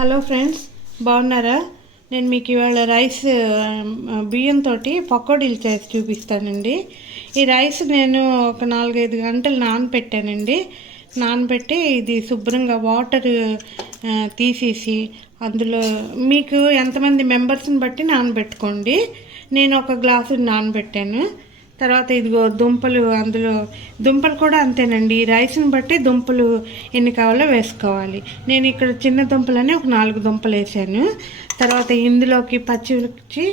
Hello friends, బాగున్నారా? నేను మీకు ఇవాళ రైస్ బియ్యంతో పకోడీలు చేసి చూపిస్తానండి. ఈ రైస్ నేను ఒక 4-5 గంటలు నానబెట్టానండి. నానబెట్టి ఇది శుభ్రంగా వాటర్ తీసేసి అందులో మీకు ఎంతమంది మెంబర్స్ని బట్టి నానబెట్టుకోండి. నేను ఒక గ్లాసు నానబెట్టాను. తర్వాత ఇదిగో దుంపలు, అందులో దుంపలు కూడా అంతేనండి. ఈ రైస్ని బట్టి దుంపలు ఎన్ని కావాలో వేసుకోవాలి. నేను ఇక్కడ చిన్న దుంపలని ఒక 4 దుంపలు వేసాను. తర్వాత ఇందులోకి పచ్చిమిర్చి,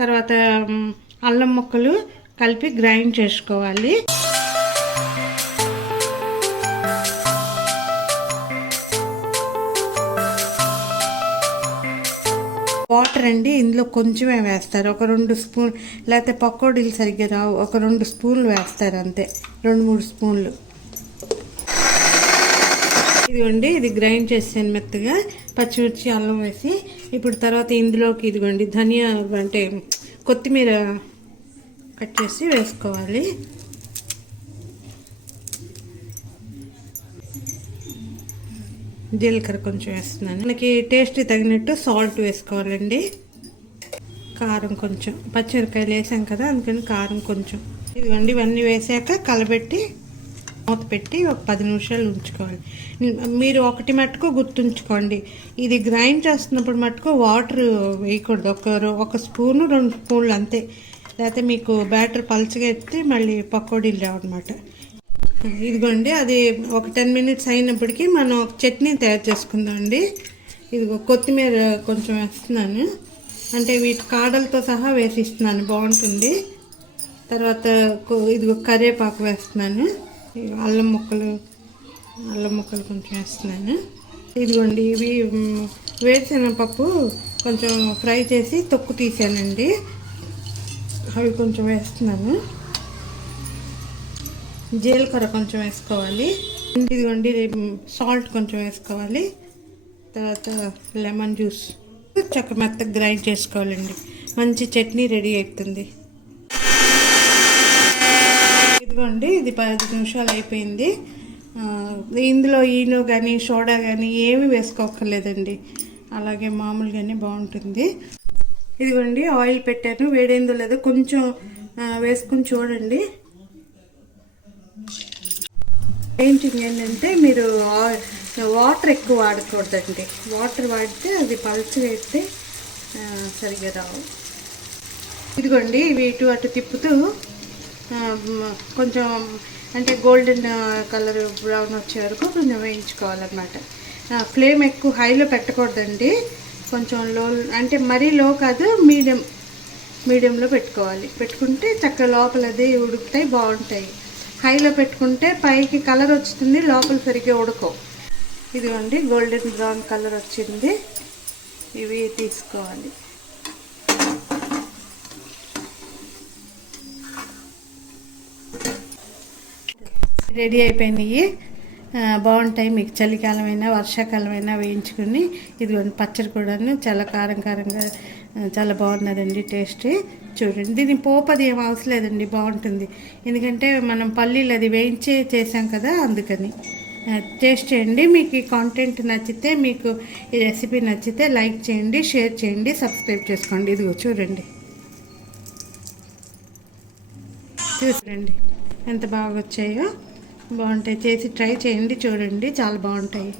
తర్వాత అల్లం ముక్కలు కలిపి గ్రైండ్ చేసుకోవాలి. వాటర్ అండి ఇందులో కొంచెమే వేస్తారు, ఒక 2 స్పూన్, లేకపోతే పకోడీలు సరిగ్గా రావు, ఒక 2 స్పూన్లు వేస్తారు అంతే, 2-3 స్పూన్లు. ఇదిగోండి, ఇది గ్రైండ్ చేసాను మెత్తగా, పచ్చిమిర్చి అల్లం వేసి. ఇప్పుడు తర్వాత ఇందులోకి ఇదిగోండి ధనియా అంటే కొత్తిమీర కట్ చేసి వేసుకోవాలి. జీలకర్ర కొంచెం వేస్తున్నాను. మనకి టేస్ట్ తగినట్టు సాల్ట్ వేసుకోవాలండి. కారం కొంచెం, పచ్చిమిరకాయలు వేసాం కదా అందుకని కారం కొంచెం. ఇదిగోండి, ఇవన్నీ వేసాక కలబెట్టి మూత పెట్టి ఒక 10 నిమిషాలు ఉంచుకోవాలి. మీరు ఒకటి మట్టుకు గుర్తుంచుకోండి, ఇది గ్రైండ్ చేస్తున్నప్పుడు మట్టుకు వాటర్ వేయకూడదు. ఒక స్పూను 2 స్పూన్లు అంతే, లేకపోతే మీకు బ్యాటర్ పలుచగా ఎత్తే మళ్ళీ పకోడీలు రావన్నమాట. ఇదిగోండి, అది ఒక 10 మినిట్స్ అయినప్పటికీ మనం చట్నీ తయారు చేసుకుందాం అండి. ఇదిగో కొత్తిమీర కొంచెం వేస్తున్నాను, అంటే వీటి కాడలతో సహా వేసిస్తున్నాను, బాగుంటుంది. తర్వాత ఇదిగో కరివేపాకు వేస్తున్నాను, అల్లం ముక్కలు కొంచెం వేస్తున్నాను. ఇదిగోండి, ఇవి వేరుశనగపప్పు కొంచెం ఫ్రై చేసి తొక్కు తీసానండి, అవి కొంచెం వేస్తున్నాను. జీలకర్ర కొంచెం వేసుకోవాలి. ఇదిగోండి, సాల్ట్ కొంచెం వేసుకోవాలి. తర్వాత లెమన్ జ్యూస్ చక్క మెత్తగా గ్రైండ్ చేసుకోవాలండి. మంచి చట్నీ రెడీ అవుతుంది. ఇదిగోండి, ఇది 10 నిమిషాలు అయిపోయింది. ఇందులో ఈనో కానీ సోడా కానీ ఏమి వేసుకోక్కర్లేదండి, అలాగే మామూలుగానే బాగుంటుంది. ఇదిగోండి, ఆయిల్ పెట్టాను, వేడైందో లేదో కొంచెం వేసుకుని చూడండి. పెయింటింగ్ ఏంటంటే మీరు వాటర్ ఎక్కువ వాడకూడదండి, వాటర్ వాడితే అది పలుచగా అయితే సరిగ్గా రావు. ఇదిగోండి, ఇవి ఇటు అటు తిప్పుతూ కొంచెం అంటే గోల్డెన్ కలర్ బ్రౌన్ వచ్చే వరకు కొంచెం వేయించుకోవాలన్నమాట. ఫ్లేమ్ ఎక్కువ హైలో పెట్టకూడదండి, కొంచెం లో, అంటే మరీ లో కాదు, మీడియంలో పెట్టుకోవాలి. పెట్టుకుంటే చక్కగా లోపల అది ఉడుకుతాయి, బాగుంటాయి. హైలో పెట్టుకుంటే పైకి కలర్ వస్తుంది, లోపల సరిగ్గా ఉడకవు. ఇదిగోండి, గోల్డెన్ బ్రౌన్ కలర్ వచ్చింది, ఇవి తీసుకోవాలి. రెడీ అయిపోయినాయి, బాగుంటాయి. మీకు చలికాలమైనా వర్షాకాలమైనా వేయించుకుని. ఇదిగోండి, పచ్చడి కూడాను చాలా కారంగా చాలా బాగున్నదండి టేస్ట్. చూడండి, దీని పోపు అది ఏం అవసరం లేదండి, బాగుంటుంది. ఎందుకంటే మనం పల్లీలు అది వేయించే చేసాం కదా, అందుకని. టేస్ట్ చేయండి. మీకు ఈ కాంటెంట్ నచ్చితే, మీకు ఈ రెసిపీ నచ్చితే లైక్ చేయండి, షేర్ చేయండి, సబ్స్క్రైబ్ చేసుకోండి. ఇదిగో చూడండి ఎంత బాగా వచ్చాయో. బాగుంటాయి, చేసి ట్రై చేయండి, చూడండి, చాలా బాగుంటాయి.